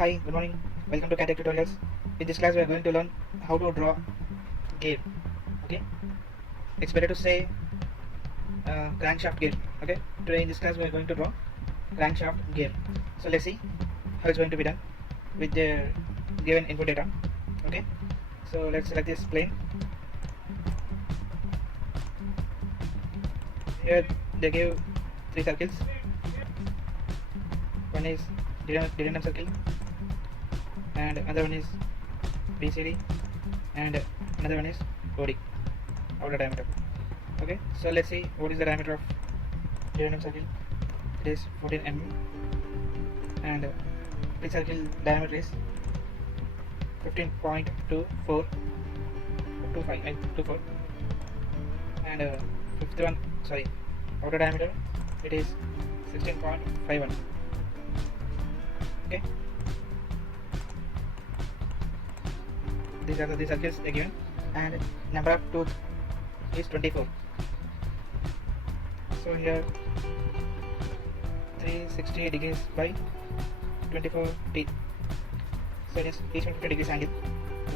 Hi, good morning. Welcome to CATECH Tutorials. In this class, we are going to learn how to draw gear. Okay, it's better to say crankshaft gear. Okay, today in this class, we are going to draw crankshaft gear. So let's see how it's going to be done with the given input data. Okay, so let's select this plane. Here they give three circles. One is random circle, and another one is BCD, and another one is OD, outer diameter. Okay, so let's see what is the diameter of random circle. It is 14 mm, and big circle diameter is 15.24, and fifth one, sorry, outer diameter it is 16.51. Okay, these are the circles they given, and number of tooth is 24. So here 360 degrees by 24 teeth, so it is each 150 degrees angle.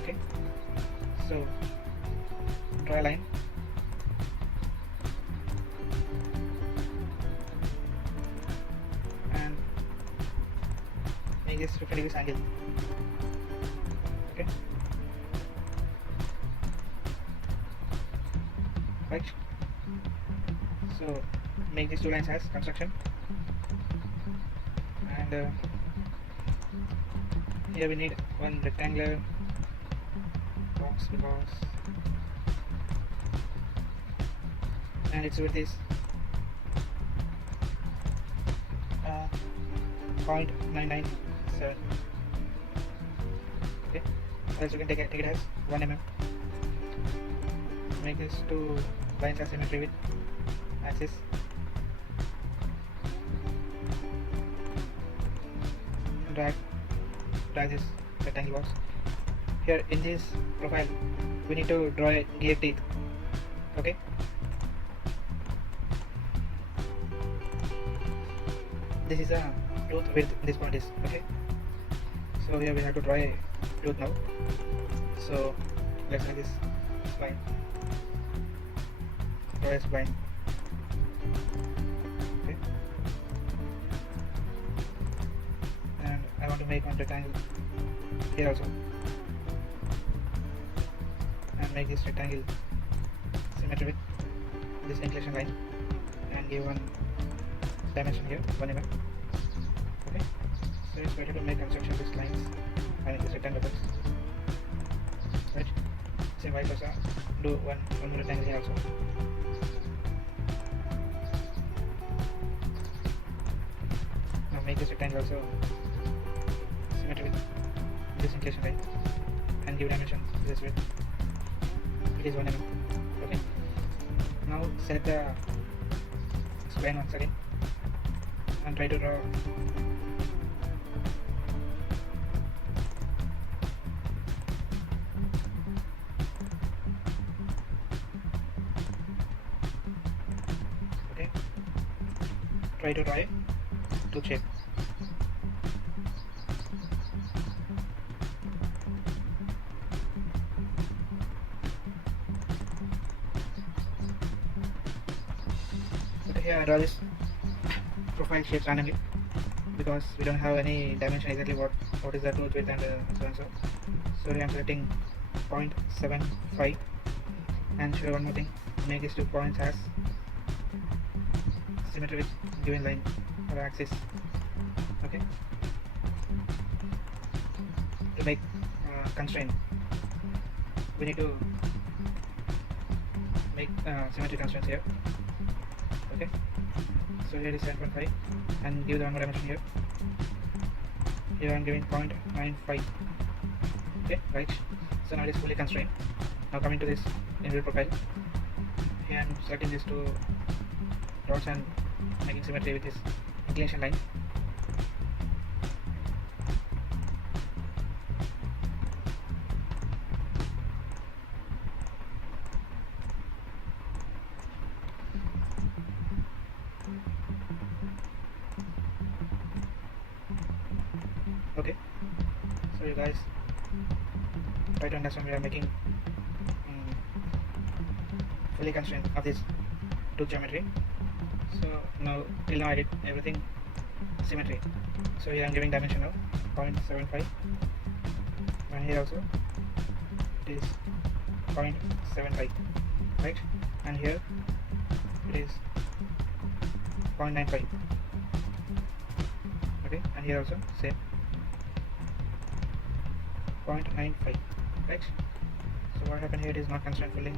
Okay, so draw a line and make this 50 degrees angle. Okay, right, so make these two lines as construction, and here we need one rectangular box and its width is 0.997. Okay, else you can take it as 1 mm. Make these two lines as symmetry with axis. Drag this rectangle box. Here in this profile we need to draw a gear teeth. Okay, this is a tooth width this point is. Okay, so here we have to draw a tooth now. So let's make this spline. Draw a spline. Okay, and I want to make one rectangle here also, and make this rectangle symmetry with this inclination line, and give one dimension here, 1 mm. Okay, so it's better to make construction of these lines and this rectangle box. Right, same vice versa, do one more rectangle here also. Now make this rectangle also symmetry with this inclination line, and give dimension this width. It is 1 mm. Okay, now select the spline once again and try to draw okay, try to draw a tooth shape. Okay, here I draw this profile shapes randomly because we don't have any dimension exactly what is the tooth width and so and so. So I am selecting 0.75, and show one more thing, make these 2 points as symmetry with given line or axis. Okay, to make constraint we need to make symmetry constraints here. Okay, so here is 7.5, and give the one more dimension here. Here I am giving 0.95. Okay, right, so now it is fully constrained. Now coming to this individual profile, here I am selecting these two dots and making symmetry with this inclination line. Okay, so you guys try to understand. We are making fully constraint of this tooth geometry. So now till now I did everything symmetry. So here I am giving dimension of 0.75, and here also it is 0.75, right? And here it is 0.95. Okay, and here also same 0.95, right? So what happened here, it is not constraint fully.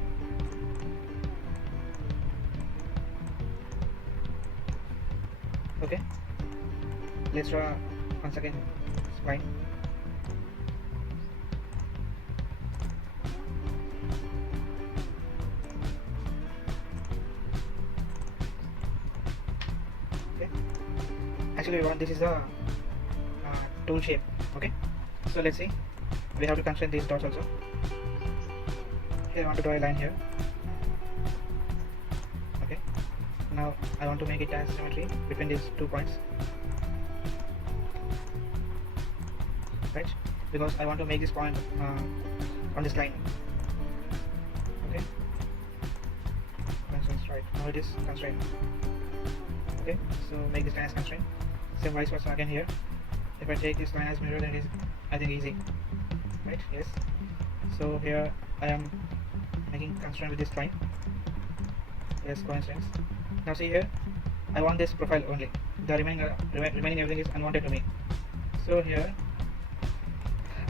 Okay, let's draw once again spline. Okay, actually we want, this is a tool shape. Okay, so let's see, we have to constrain these dots also. Here I want to draw a line here. Okay, now I want to make it as symmetry between these 2 points, right? Because I want to make this point on this line. Okay, constraints, right? Now it is constraint. Okay, so make this line as constraint. Same vice versa again here. If I take this line as mirror, then it is, I think, easy, right? Yes. So here I am making constraint with this line. Yes, coincidence. Now see here, I want this profile only. The remaining everything is unwanted to me. So here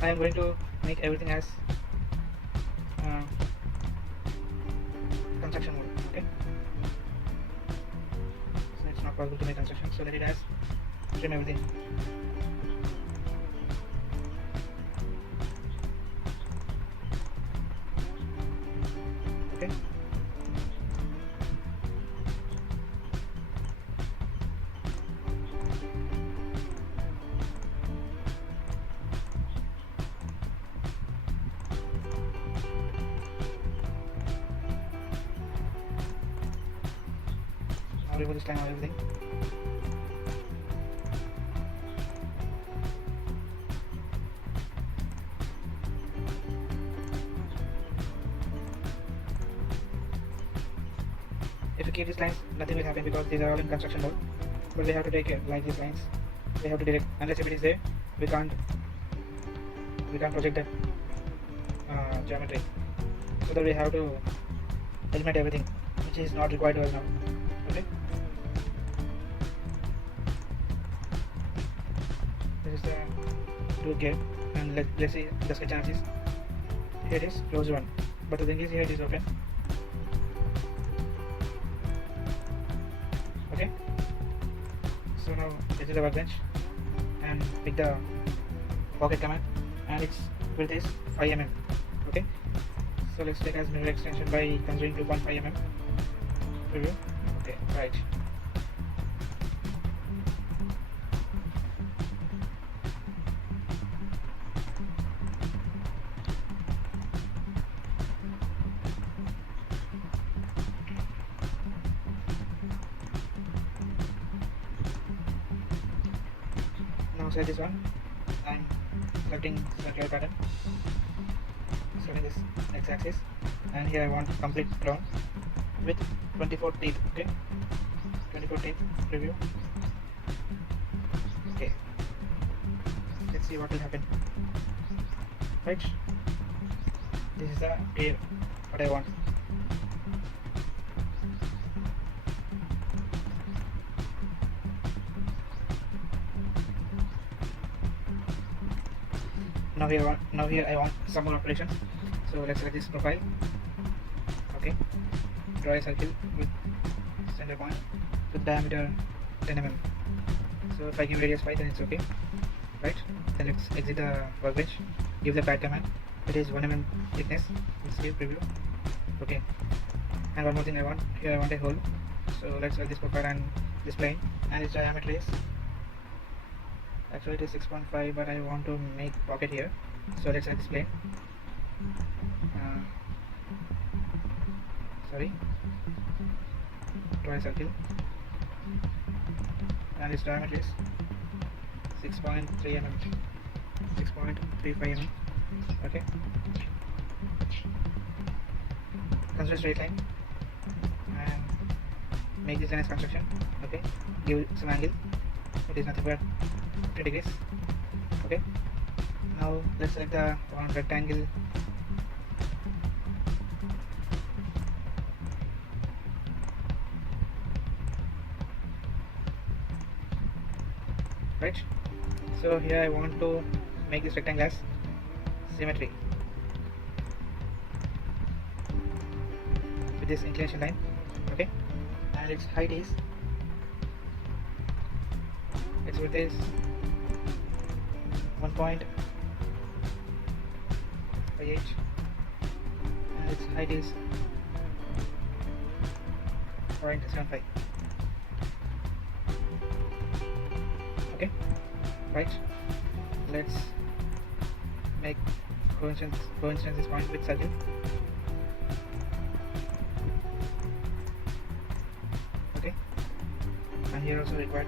I am going to make everything as construction mode. Okay, so it's not possible to make construction, so let it as trim everything. Okay, now remove this line on everything. If you keep these lines, nothing will happen because these are all in construction mode. But we have to take it like these lines. We have to direct, unless if it is there, we can't project that geometry. So that we have to eliminate everything which is not required to us now. Okay. This is the tooth game, and let's see the sketch analysis. Here it is closed one, but the thing is here it is open. Okay, so now this is the workbench, and pick the pocket command, and its width is 5 mm. Okay, so let's take as mirror extension by considering 2.5 mm preview. Okay, right. Now set this one. I'm selecting circular pattern, setting this x-axis, and here I want complete crown with 24 teeth. Okay, 24 teeth preview. Okay, let's see what will happen. Right, this is the ear what I want. Now here I want some more operations. So let's select this profile. Okay, draw a circle with center point with diameter 10 mm. So if I give radius 5, then it's okay, right? Then let's exit the workbench, give the pad command. It is 1 mm thickness. Let's give preview. Okay, and one more thing I want, here I want a hole. So let's select this profile and this plane, and its diameter is, actually it is 6.5, but I want to make pocket here. So let's select this plane. Sorry, draw a circle, and its diameter is 6.3 mm. 6.35 mm. Okay, consider straight line and make this line as construction. Okay, give some angle. It is nothing but 50 degrees. Okay, now let's select the one rectangle. Right, so here I want to make this rectangle as symmetry with this inclination line. Okay, and its height is, its width is 1.58 and its height is 0.75. Okay, right, let's make coincidence this point with circle. Okay, and here also required.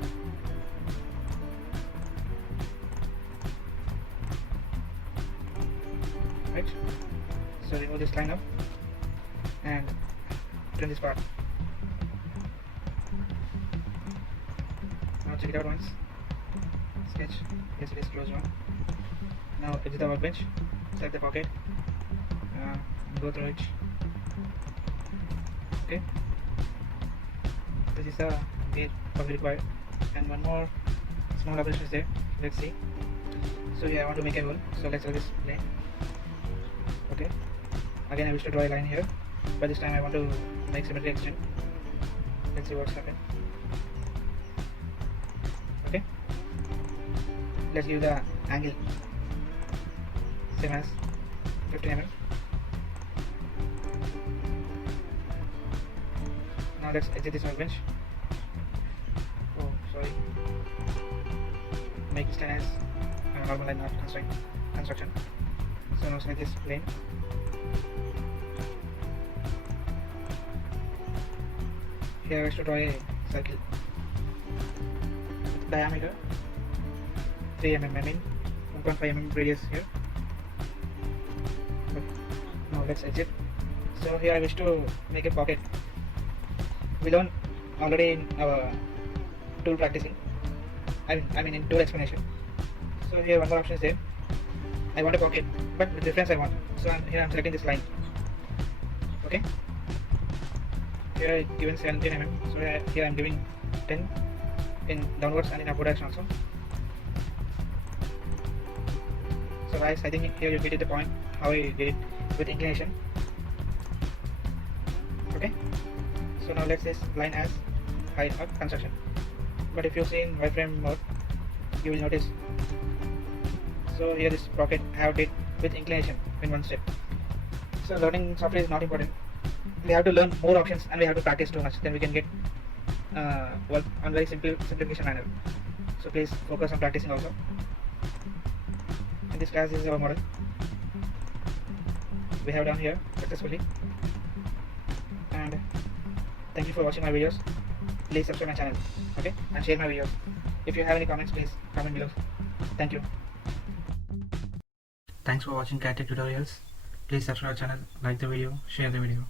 Right, so remove this line up and trim this part. Now check it out once. Sketch, yes, it is closed one. Now exit the workbench, select the pocket, go through it. Okay, this is the gauge probably required, and one more small operation is there. Let's see. So here I want to make a hole, so let's select this plane. Okay, again I wish to draw a line here, but this time I want to make symmetry extend. Let's see what's happened. Okay, let's give the angle same as 50 mm. Now let's exit this workbench. Oh, sorry. Make this line as a normal line, not construction. So now select this plane. Here I wish to draw a circle. Diameter 3 mm, I mean 1.5 mm radius here. Okay. Now let's exit. So here I wish to make a pocket. We learned already in our tool practicing. I mean in tool explanation. So here one more option is there. I want a pocket, but the difference I want. So here I'm selecting this line. Okay. Here I given 17 mm. So here I'm giving 10 in downwards and in upward direction also. So guys, I think here you get the point how I did it with inclination. Okay, so now let's this line as height of construction. But if you see in wireframe mode, you will notice. So here this pocket I have did with inclination in one step. So learning software is not important. We have to learn more options and we have to practice too much. Then we can get work on very simplification manner. So please focus on practicing also. In this class, this is our model. We have done here successfully. And thank you for watching my videos. Please subscribe my channel, okay, and share my videos. If you have any comments, please comment below. Thank you. Thanks for watching CATTECH tutorials. Please subscribe our channel, like the video, share the video.